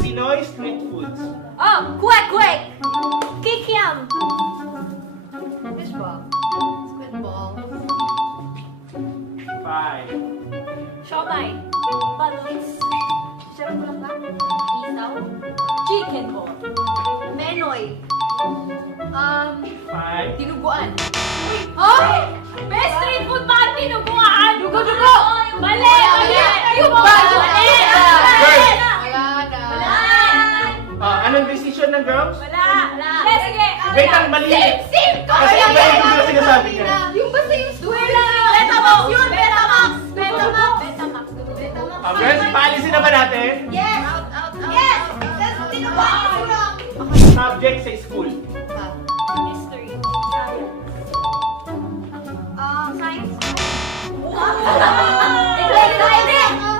Pinoy street foods. Oh, kwek! Kikiam! Fishball. Squid ball. 5. Siomay. Panis. Sarap mo lang ba? Isaw. Chicken ball. Menoy. 5. Dinuguan. Uy! Oh! Best street food ba ang dinuguan? Dugo! Mali! Yung ba? Mali! Wala na. Anong decision ng girls? Wala! Sige! Wait lang, mali. Sim! Kasi iba yung gusto sinasabi niya. Yung basta yung Wala! Betamax yun! Betamax! Girls, paalisin na ba natin? Yes! Yes! That's dinuguan! Subject sa school. History. Science.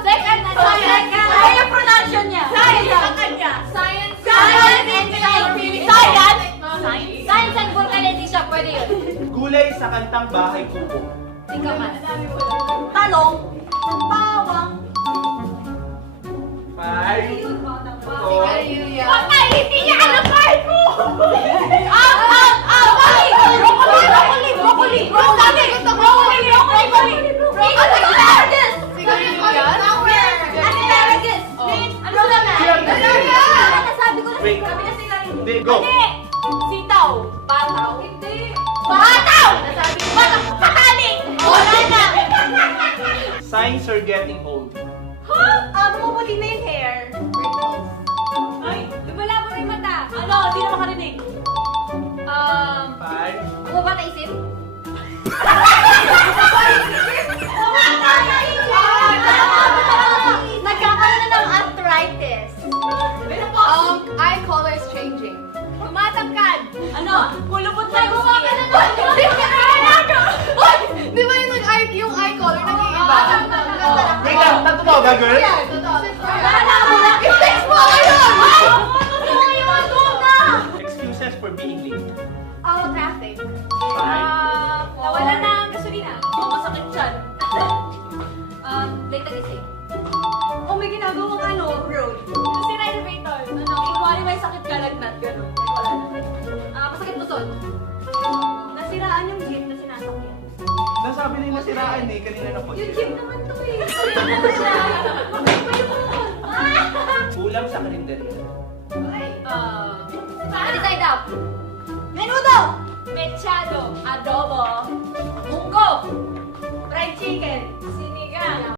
Second. Kaya yung pronunciation niya. Science. Science and vulcanism siya. Pwede yun. Gulay sa kantang Bahay Kubo. Ikaman. Talong. Bawang. 5. Patay! Hindi niya alam kahit mo! Broccoli! Asparagus! Ano naman? Nasabi ko na Wait. sabi na sila rin. Hindi, go. Sitaw. Bataw. Hindi. Bataw! Nasabi ko. Bataw. Kakaling! Wala na! Signs are getting old. Bumubuli na yung hair. Ay, lumalabo na yung mata. Ano? Hindi na makarinig. 5. Bumaba na isip? Nagkakaroon na ng arthritis. Eye color is changing. Tumatangkad. Ano? Pulupot na yung Uy! Di ba yung eye color nag-iiba? Wait lang, totoo ba, girls? Excuses for being late. Traffic. 5. Nawala na ang gasolina. Masakit siyan. Late na gising. May ginagawang road. Si elevator. Ikuwari may sakit ka lagnat. Ganun. Wala na. Masakit pusod. Nasiraan yung jeep na sinasakyan. Nasabi nila siraan kanina na po. Yung jeep naman to